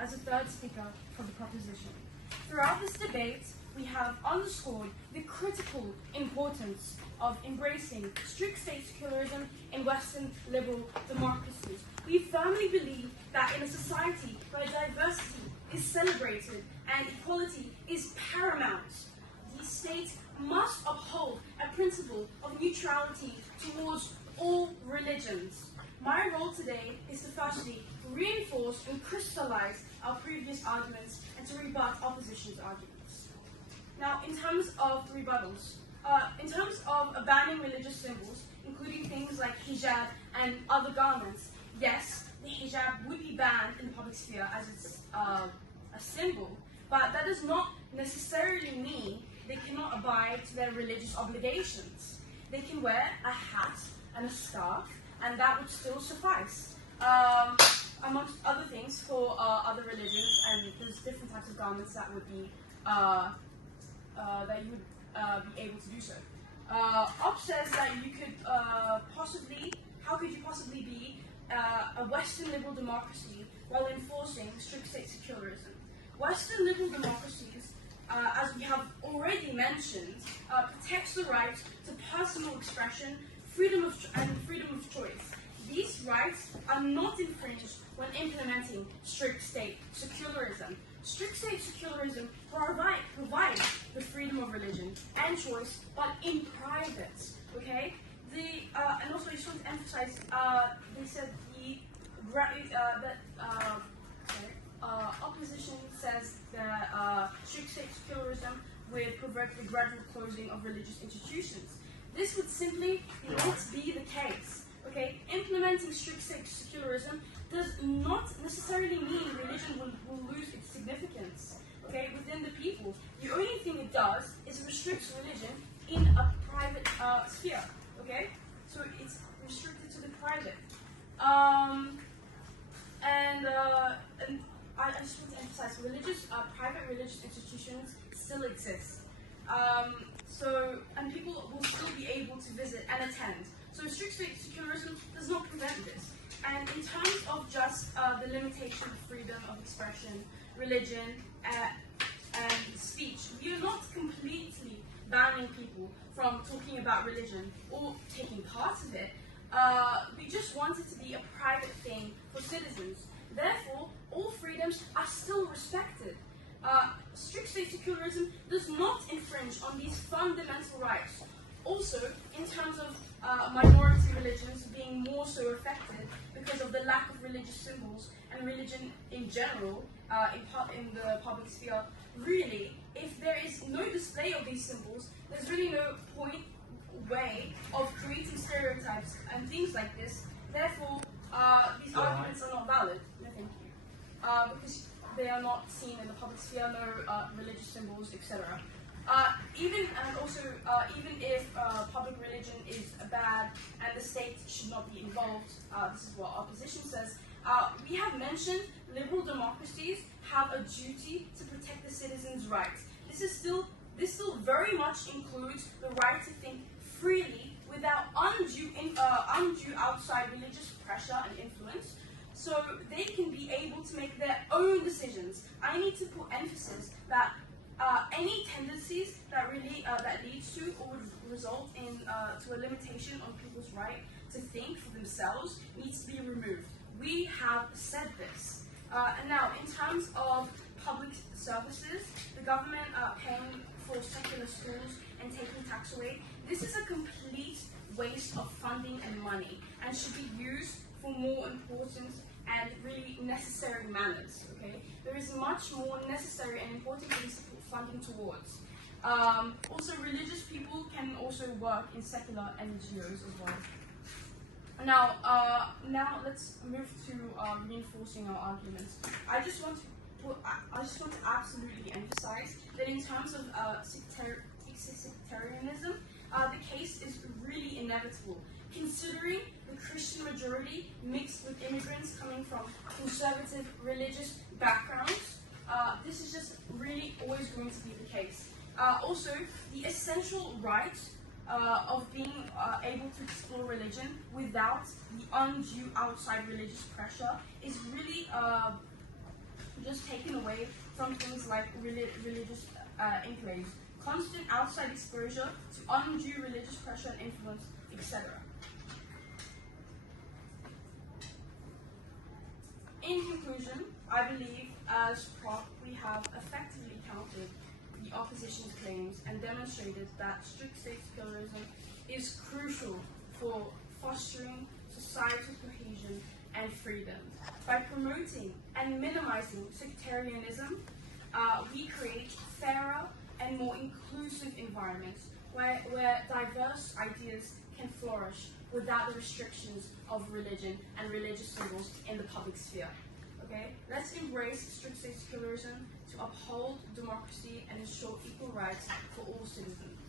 as a third speaker for the proposition. Throughout this debate, we have underscored the critical importance of embracing strict state secularism in Western liberal democracies. We firmly believe that in a society where diversity is celebrated and equality is paramount, the state must uphold a principle of neutrality towards all religions. My role today is to firstly reinforce and crystallize our previous arguments and to rebut opposition's arguments. Now, in terms of rebuttals, in terms of banning religious symbols, including things like hijab and other garments, yes, the hijab would be banned in the public sphere as it's a symbol, but that does not necessarily mean they cannot abide to their religious obligations. They can wear a hat and a scarf, and that would still suffice. Amongst other things for other religions, and there's different types of garments that would be that you would be able to do so. Op says that you could possibly, how could you possibly be a Western liberal democracy while enforcing strict state secularism? Western liberal democracies, as we have already mentioned, protects the right to personal expression, freedom of choice. These rights are not infringed when implementing strict state secularism. Strict state secularism provides the freedom of religion and choice, but in private. Okay. And also, I just want to emphasize, they said opposition says that strict state secularism would provoke the gradual closing of religious institutions. This would simply not be the case. Okay, implementing strict state secularism does not necessarily mean religion will lose its significance. Okay, within the people, the only thing it does is restricts religion in a private sphere. Okay, so it's restricted to the private. And I just want to emphasize, private religious institutions still exist. And people will still be able to visit and attend. So strict state secularism does not prevent this. And in terms of just the limitation of freedom of expression, religion, and speech, we are not completely banning people from talking about religion or taking part of it. We just want it to be a private thing for citizens. Therefore, all freedoms are still respected. Strict state secularism does not infringe on these fundamental rights. Also, in terms of minority religions being more so affected because of the lack of religious symbols and religion in general in the public sphere, really, if there is no display of these symbols, there's really no way of creating stereotypes and things like this. Therefore, these arguments are not valid. No, thank you. Because they are not seen in the public sphere, no religious symbols, etc. Even if public religion is bad and the state should not be involved, this is what opposition says. We have mentioned liberal democracies have a duty to protect the citizens' rights. This still very much includes the right to think freely without undue outside religious pressure and influence, so they can be able to make their own decisions. I need to put emphasis that any tendencies that leads to or would result in to a limitation on people's right to think for themselves needs to be removed. We have said this. And now, in terms of public services, the government paying for secular schools and taking tax away, this is a complete waste of funding and money and should be used for more important and really necessary manners. Okay, there is much more necessary and important things to put funding towards. Also, religious people can also work in secular NGOs as well. Now let's move to reinforcing our arguments. I just want to absolutely emphasize that in terms of sectarianism, the case is really inevitable, considering the Christian majority mixed with immigrants coming from conservative religious backgrounds. This is just really always going to be the case. Also, the essential right of being able to explore religion without the undue outside religious pressure is really just taken away from things like religious enclaves, constant outside exposure to undue religious pressure and influence, etc. In conclusion, I believe as PROP we have effectively countered the opposition's claims and demonstrated that strict state secularism is crucial for fostering societal cohesion and freedom. By promoting and minimizing sectarianism, we create fairer and more inclusive environments where diverse ideas can flourish without the restrictions of religion and religious symbols in the public sphere. Okay? Let's embrace strict state secularism to uphold democracy and ensure equal rights for all citizens.